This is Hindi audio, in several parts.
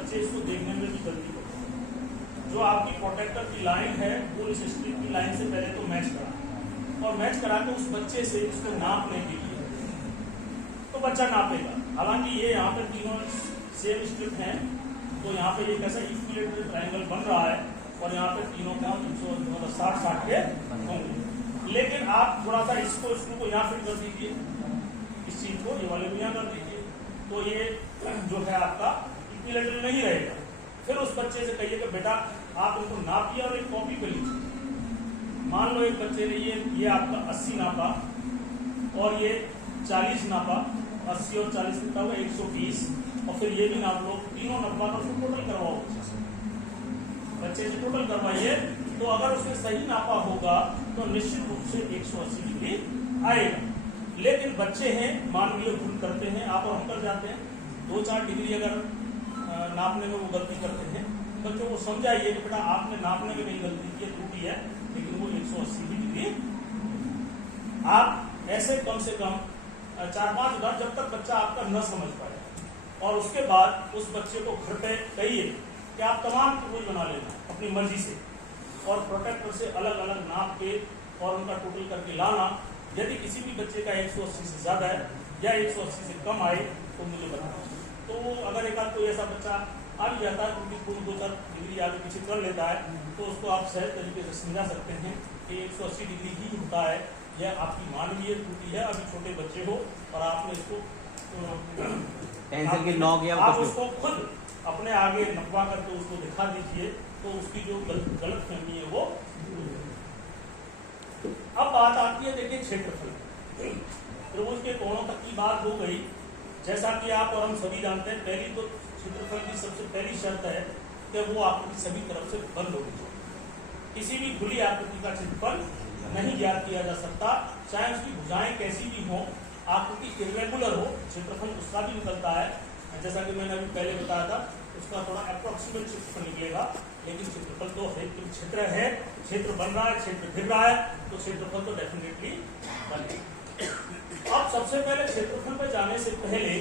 बच्चे इसको देखने में भी गलती करते हैं। जो आपकी प्रोटेक्टर की लाइन है वो इस स्ट्रिप की लाइन से पहले तो मैच करा और मैच करा के उस बच्चे से उसको नापने के लिए तो बच्चा नापेगा। हालांकि ये यहाँ पे तीनों सेम स्ट्रिप हैं तो यहाँ पे ये कैसा इक्विलेटरल ट्रायंगल बन रहा है और यहाँ पे तीनों कोण 60-60 के होंगे। लेकिन आप थोड़ा सा इसको को यहाँ फिट कर दीजिए, इस चीज को ये वाले को यहाँ कर दीजिए तो ये जो है आपका इक्विलेटरल नहीं रहेगा। फिर उस बच्चे से कहिए कि बेटा आप इनको नापिए और एक कॉपी पे लीजिए। मान लो एक बच्चे ने ये आपका 80 नापा और ये 40 नापा, 80 और 40 कितना हुआ 120 और फिर ये भी नाप लो, तीनों नंबर का उसको टोटल करवाओ बच्चे से टोटल करवाइए। तो अगर उसने सही नापा होगा तो निश्चित रूप से 180 डिग्री आएगा। लेकिन बच्चे हैं मानवीय भूल करते हैं, आप और हम कर जाते हैं, 2-4 डिग्री अगर नापने में वो गलती करते हैं। बच्चों को समझाइए कि बेटा आपने नापने में नहीं गलती की, त्रुटि है, लेकिन वो 180 डिग्री। आप ऐसे कम से कम 4-5 बार जब तक बच्चा आपका न समझ पाए और उसके बाद उस बच्चे को घर पे कहिए कि आप तमाम त्रिभुज बना लेना अपनी मर्जी से और प्रोटेक्टर से अलग अलग नाप के और उनका टोटल करके लाना। यदि किसी भी बच्चे का 180 से ज्यादा है या 180 से कम आए तो मुझे बताओ। तो अगर एक आध कोई ऐसा बच्चा आ भी जाता है क्योंकि कोई 2-4 डिग्री आगे पीछे कर लेता है तो उसको आप सहज तरीके से समझा सकते हैं कि 180 डिग्री ही होता है, यह आपकी मानवीय त्रुटि है। अभी छोटे बच्चे हो और आपने इसको पेंसिल की नोक या आप उसको खुद अपने आगे नपवा करके उसको दिखा दीजिए तो उसकी जो गलत फहमी है वो। अब बात आती है देखिए क्षेत्रफल, त्रिभुज के कोणों तक की बात हो गई। जैसा कि आप और हम सभी जानते हैं, पहली तो क्षेत्रफल की सबसे पहली शर्त है कि वो आकृति सभी तरफ से बंद होगी चाहिए। किसी भी खुली आकृति का क्षेत्रफल नहीं ज्ञात किया जा सकता, चाहे उसकी भुजाएं कैसी भी हो, आकृति इर्रेगुलर हो, क्षेत्रफल उसका भी निकलता है। जैसा कि मैंने अभी पहले बताया था, उसका थोड़ा अप्रोक्सीमेट क्षेत्रफल निकलेगा, लेकिन क्षेत्रफल तो है, क्षेत्र है, क्षेत्र बन रहा है, क्षेत्र गिर रहा है तो क्षेत्रफल तो डेफिनेटली बनेगा। अब सबसे पहले क्षेत्रफल पे जाने से पहले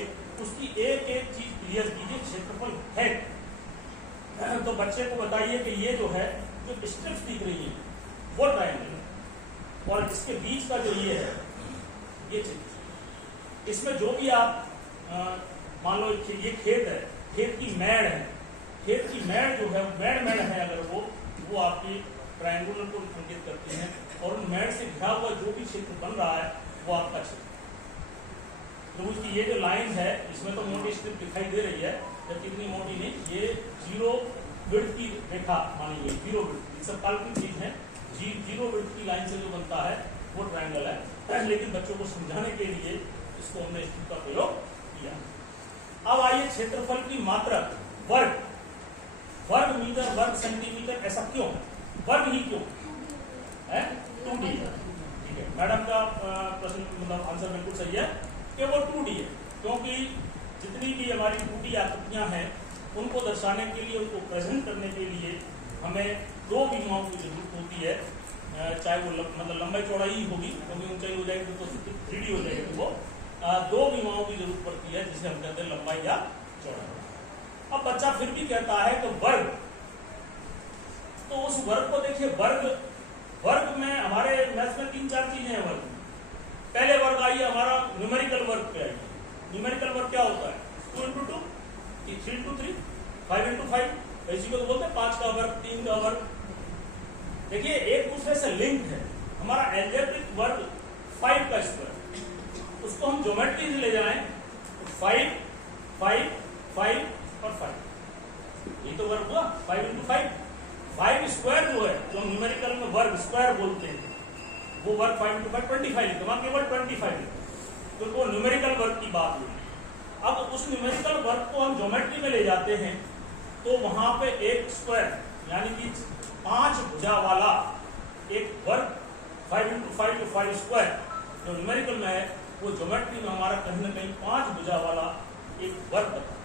उसकी एक एक चीज क्लियर कीजिए, क्षेत्रफल है तो बच्चे को बताइए कि ये जो है जो स्ट्रिप्स दिख रही है वो ट्रायंगल है और इसके बीच का जो ये है ये चित्र। इसमें जो भी आप मान लो ये खेत है, खेत की मेड़ है, खेत की मेड़ जो है मेड़ है अगर वो आपकी ट्रायंगुलर को इंगित करती है और उन मेड़ से घिरा हुआ जो भी क्षेत्र बन रहा है वो आपका क्षेत्र। तो उसकी ये जो लाइन है इसमें तो मोटी स्ट्रिप दिखाई दे रही है, जबकि इतनी मोटी नहीं, ये 0 विड्थ की रेखा मानी गई, 0 विड्थ, ये सब काल्पनिक चीज है। 0 विड्थ की लाइन से जो बनता है वो ट्रायंगल है, लेकिन बच्चों को समझाने के लिए इसको हमने स्ट्रिप का प्रयोग किया। अब आइए क्षेत्रफल की मात्रा, वर्ग मीटर, वर्ग सेंटीमीटर, ऐसा क्यों, वर्ग ही क्यों है? 2D है, ठीक है। मैडम का प्रश्न मतलब आंसर बिल्कुल सही है कि वो 2D है, क्योंकि जितनी भी हमारी 2D आकृतियां हैं उनको दर्शाने के लिए, उनको प्रेजेंट करने के लिए हमें 2 विमाओं की जरूरत होती है। चाहे वो मतलब लंबाई चौड़ाई ही होगी, क्योंकि ऊंचाई हो जाएगी तो 3D हो जाएगी, वो 2 विमाओं की जरूरत पड़ती है जिसे हम कहते हैं लंबाई या चौड़ाई। अब बच्चा फिर भी कहता है कि वर्ग, तो उस वर्ग को देखिए, वर्ग में हमारे मैथ्स में 3-4 चीजें हैं वर्ग में। पहले वर्ग आइए हमारा न्यूमेरिकल वर्ग पे आइए। न्यूमेरिकल वर्ग क्या होता है? 2 into 2, 3 into 3, 5 into 5, इसी को तो बोलते हैं 5 का वर्ग, 3 का वर्ग। देखिए एक दूसरे से लिंक है। हमारा एल्जेब्रिक वर्ग 5 का स्क्वायर, उसको हम ज्योमेट्री से ले जाएं तो 5, 5, 5 और 5, ये तो वर्ग हुआ 5 into 5। 5 स्क्वायर जो है, जो न्यूमेरिकल में वर्ग स्क्वायर बोलते हैं, वो वर्ग 5 into 5 25 लिखा, वहां केवल 25 लिखा, तो वो न्यूमेरिकल वर्ग की बात हुई। अब उस न्यूमेरिकल वर्ग को हम ज्योमेट्री में ले जाते हैं तो वहां पे एक स्क्वायर यानी कि 5 भुजा वाला एक वर्ग 5 into 5 to 5 स्क्वायर जो न्यूमेरिकल में है, वो ज्योमेट्री में हमारा कहीं ना कहीं 5 भुजा वाला एक वर्ग बनता है।